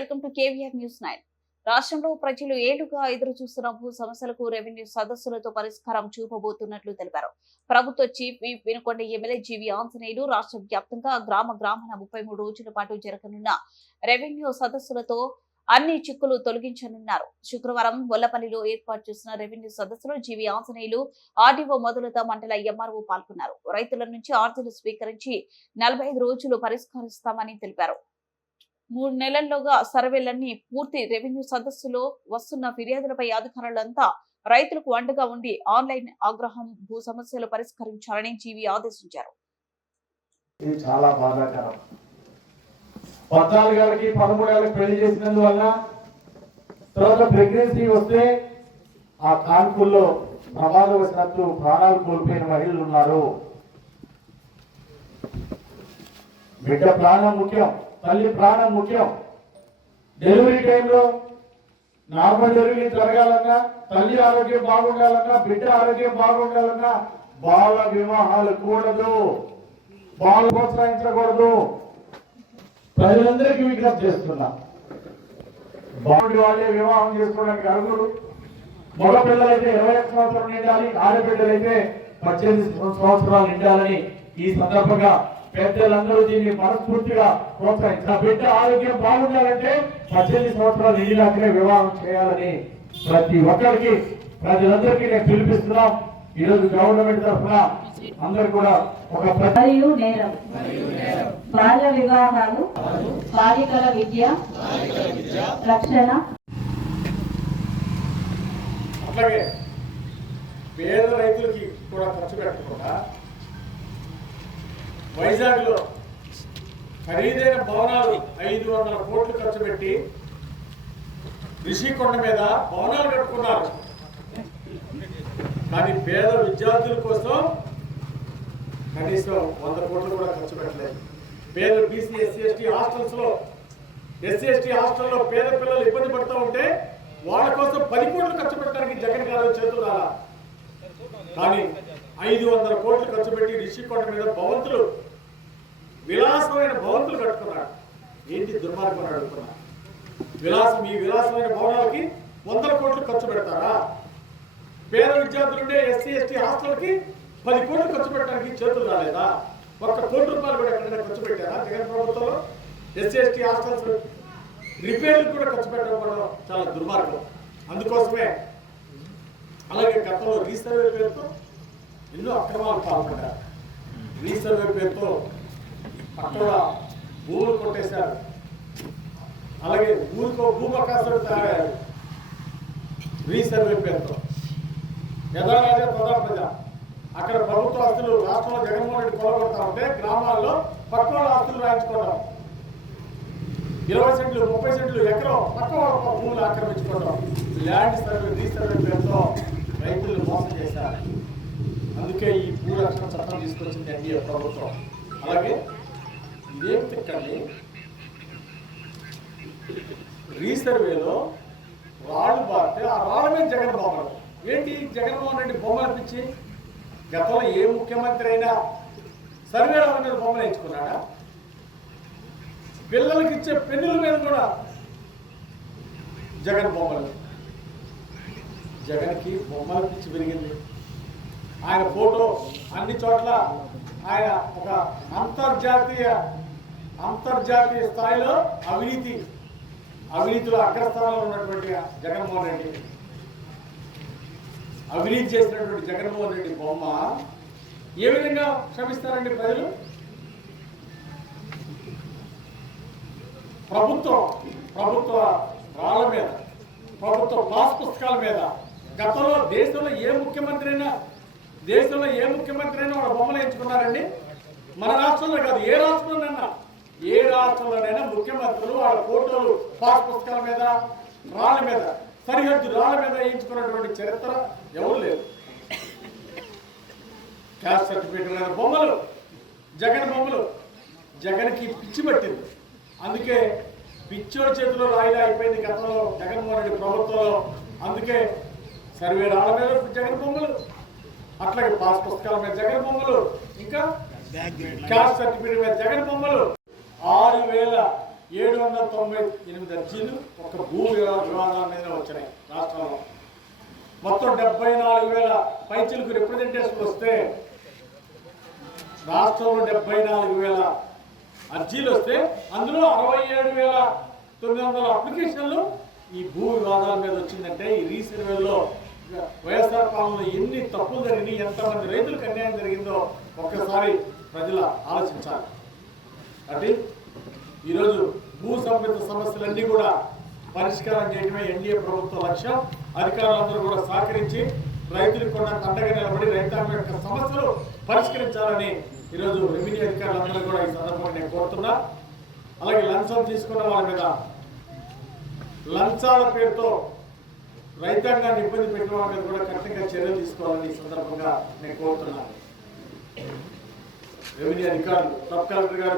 Welcome to KVR news 9. రాష్ట్రంలో ప్రజలు ఏళ్లుగా ఎదురు చూస్తున్న భూ సమస్యలకు రెవెన్యూ సదస్సులతో పరిష్కారం చూపబోతున్నట్లు తెలిపారు. ప్రభుత్వ చీఫ్ విప్ వినుకొండ ఎమ్మెల్యే జీవి ఆంజనేయులు రాష్ట్ర వ్యాప్తంగా గ్రామాన 33 రోజుల పాటు జరగనున్న రెవెన్యూ సదస్సులతో అన్ని చిక్కులు తొలగించనున్నారు. శుక్రవారం గొల్లపల్లిలో ఏర్పాటు చేసిన రెవెన్యూ సదస్సులో జీవి ఆంజనేయులు, ఆర్డీఓ మొదలత మండల ఎంఆర్ఓ పాల్గొన్నారు. రైతుల నుంచి ఆర్జీలు స్వీకరించి 45 రోజులు పరిష్కరిస్తామని తెలిపారు. 3 నెలల్లోగా సర్వేలన్నీ పూర్తి. రెవెన్యూ సదస్సులో వస్తున్న ఫిర్యాదులపై అధికారులంతా రైతులకు అండగా ఉండి ఆన్లైన్ ఆగ్రహం భూ సమస్యలు పరిష్కరించాలని జీవి ఆదేశించారు. ఇది చాలా బాధాకరం. 14 ఏళ్ళకి 13 ఏళ్ళకి పెళ్లి చేసినందువల్ల తర్వాత ప్రెగ్నెన్సీ వస్తే ఆ కాన్పుల్లో ప్రమాదవశాత్తు ప్రాణాలు కోల్పోయిన మహిళలు ఉన్నారు. బిడ్డ ప్రాణం ముఖ్యం, తల్లి ప్రాణం ముఖ్యం. డెలివరీ టైంలో నార్మల్ డెలివరీ జరగాలన్నా, తల్లి ఆరోగ్యం బాగుండాలన్నా, బిడ్డ ఆరోగ్యం బాగుండాలన్నా బాల వివాహాలు కూడదు, బాలు ప్రోత్సహించకూడదు. ప్రజలందరికీ విజ్ఞప్తి చేస్తున్నా, బాగుండి వాళ్ళే వివాహం చేసుకోవడానికి అర్హులు. మగ పిల్లలైతే 21 సంవత్సరం నిండాలి, ఆడబిడ్డలైతే 18 సంవత్సరాలు నిండాలని ఈ సందర్భంగా పెద్దలందరూ దీన్ని మనస్ఫూర్తిగా ప్రోత్సహించారు. బిడ్డ ఆరోగ్యం బాగుండాలంటే 18 సంవత్సరాలు నిండినాకనే వివాహం చేయాలని ప్రతి ఒక్కరికి ప్రజలందరికీ నేను పిలిపిస్తున్నాం. ఈరోజు గవర్నమెంట్ తరఫున అందరు కూడా ఒక బాల్య వివాహాలు, బాలికల విద్య, రక్షణ, అట్లాగే పేద రైతులకి కూడా ఖర్చు పెట్టకుండా వైజాగ్ లో ఖరీదైన భవనాలు 500 కోట్లు ఖర్చు పెట్టి రిషికొండ మీద భవనాలు కట్టుకున్నారు. కానీ పేద విద్యార్థుల కోసం కనీసం 100 కోట్లు కూడా ఖర్చు పెట్టలేదు. పేద బీసీ ఎస్సీ ఎస్టీ హాస్టల్లో పేద పిల్లలు ఇబ్బంది పడుతూ ఉంటే వాళ్ళ కోసం 10 కోట్లు ఖర్చు పెట్టడానికి జగన్ గారు చేతులు రాలా. కానీ 500 కోట్లు ఖర్చు పెట్టి రిషికొండ మీద భవంతులు, విలాసమైన భవంతులు కట్టుకున్నాడు. ఏంటి దుర్మార్గం అడుగుతున్నా? మీ విలాసమైన భవనాలకి 100 కోట్లు ఖర్చు పెడతారా? పేద విద్యార్థులుండే ఎస్సీ ఎస్టీ హాస్టల్కి 10 కోట్లు ఖర్చు పెట్టడానికి చేతులు రాలేదా? 1 కోటి రూపాయలు కూడా ఎక్కడైనా ఖర్చు పెట్టారా జగన్ ప్రభుత్వంలో? ఎస్సీ ఎస్టీ హాస్టల్స్ రిపేర్లు కూడా ఖర్చు పెట్టకపోవడం చాలా దుర్మార్గం. అందుకోసమే అలాగే గతంలో రీసర్వే పేరుతో ఎన్నో అక్రమాలు పాల్పడ్డారు. రీసర్వే పేరుతో అక్కడ భూములు కొట్టేశారు. అలాగే ఊరికో భూమకాసులు తాగారు రీసర్వే పేరుతో. యథారాజా తదా ప్రజ. అక్కడ ప్రభుత్వ ఆస్తులు రాష్ట్రంలో జగన్మోహన్ రెడ్డి కొలగొడతా ఉంటే గ్రామాల్లో పక్క వాళ్ళ ఆస్తులు రాయించుకోవడం, 20 సెంట్లు 30 సెంట్లు ఎకరం పక్క వాళ్ళ భూములు ఆక్రమించుకోవడం, ల్యాండ్ సర్వే రీసర్వే పేరుతో రైతులను మోసం చేశారు. అందుకే ఈ భూ రక్షణ చట్టం తీసుకొచ్చింది ఎన్డీఏ ప్రభుత్వం. అలాగే ఇదేం తిక్కండి, రీసర్వేలో రాళ్ళు బారితే ఆ రాళ్ళ మీద జగన్ బొమ్మలు ఏంటి? జగన్మోహన్ రెడ్డి బొమ్మలు పిచ్చి గతంలో ఏ ముఖ్యమంత్రి అయినా సర్వేల మీద బొమ్మలు వేయించుకున్నాడా? పిల్లలకి ఇచ్చే పెన్నుల మీద కూడా జగన్ బొమ్మలు. జగన్కి బొమ్మల పిచ్చి పెరిగింది. ఆయన ఫోటో అన్ని చోట్ల ఆయన ఒక అంతర్జాతీయ స్థాయిలో అవినీతిలో అగ్రస్థానంలో ఉన్నటువంటి జగన్మోహన్ రెడ్డి, అవినీతి చేసినటువంటి జగన్మోహన్ రెడ్డి బొమ్మ ఏ విధంగా క్షమిస్తారండి ప్రజలు? ప్రభుత్వ రాళ్ల మీద, ప్రభుత్వ పాస్ పుస్తకాల మీద గతంలో దేశంలో ఏ ముఖ్యమంత్రి అయినా వాళ్ళ బొమ్మలు ఎంచుకున్నారండి? మన రాష్ట్రంలో కాదు, ఏ రాష్ట్రంలోనైనా ముఖ్యమంత్రులు వాళ్ళ ఫోటోలు పాస్ పుస్తకాల మీద, రాళ్ల మీద, సరిహద్దు రాళ్ల మీద వేయించుకున్నటువంటి చరిత్ర ఎవరు లేదు. క్యాస్ట్ సర్టిఫికేట్ మీద బొమ్మలు, జగన్ బొమ్మలు. జగన్కి పిచ్చి పట్టింది. అందుకే పిచ్చోడి చేతిలో రాయిలా అయిపోయింది గతంలో జగన్మోహన్ రెడ్డి ప్రభుత్వంలో. అందుకే సర్వే రాళ్ల మీద జగన్ బొమ్మలు, అట్లాగే పాస్ పుస్తకాల మీద జగన్ బొమ్మలు, ఇంకా క్యాస్ట్ సర్టిఫికేట్ మీద జగన్ బొమ్మలు. 6,000 798 అర్జీలు ఒక భూ వివాదాల మీద వచ్చినాయి రాష్ట్రంలో. మొత్తం 74,000 పైచిలకు రిప్రజెంటేషన్ వస్తే రాష్ట్రంలో 74,000 అర్జీలు వస్తే అందులో 67,900 అప్లికేషన్లు ఈ భూ వివాదాల మీద వచ్చిందంటే ఈ రీసర్వేలో వైఎస్ఆర్ పాలనలో ఎన్ని తప్పులు జరిగినాయి, ఎంతమంది రైతులకు అన్యాయం జరిగిందో ఒక్కసారి ప్రజలు ఆలోచించాలి. అంటే ఈరోజు భూ సంబంధిత సమస్యలన్నీ కూడా పరిష్కారం చేయడమే ఎన్డీఏ ప్రభుత్వ లక్ష్యం. అధికారులందరూ కూడా సహకరించి రైతులకు కూడా అండగా నిలబడి రైతాంగం యొక్క సమస్యలు పరిష్కరించాలని ఈరోజు రెవెన్యూ అధికారులందరూ కూడా ఈ సందర్భంగా నేను కోరుతున్నా. అలాగే లంచం తీసుకున్న వాళ్ళ మీద, లంచాల పేరుతో రైతాంగాన్ని ఇబ్బంది పెట్టిన వాళ్ళ మీద కూడా కఠినంగా చర్యలు తీసుకోవాలని ఈ సందర్భంగా నేను కోరుతున్నాను. రెవెన్యూ అధికారులు, సబ్ కలెక్టర్ గారు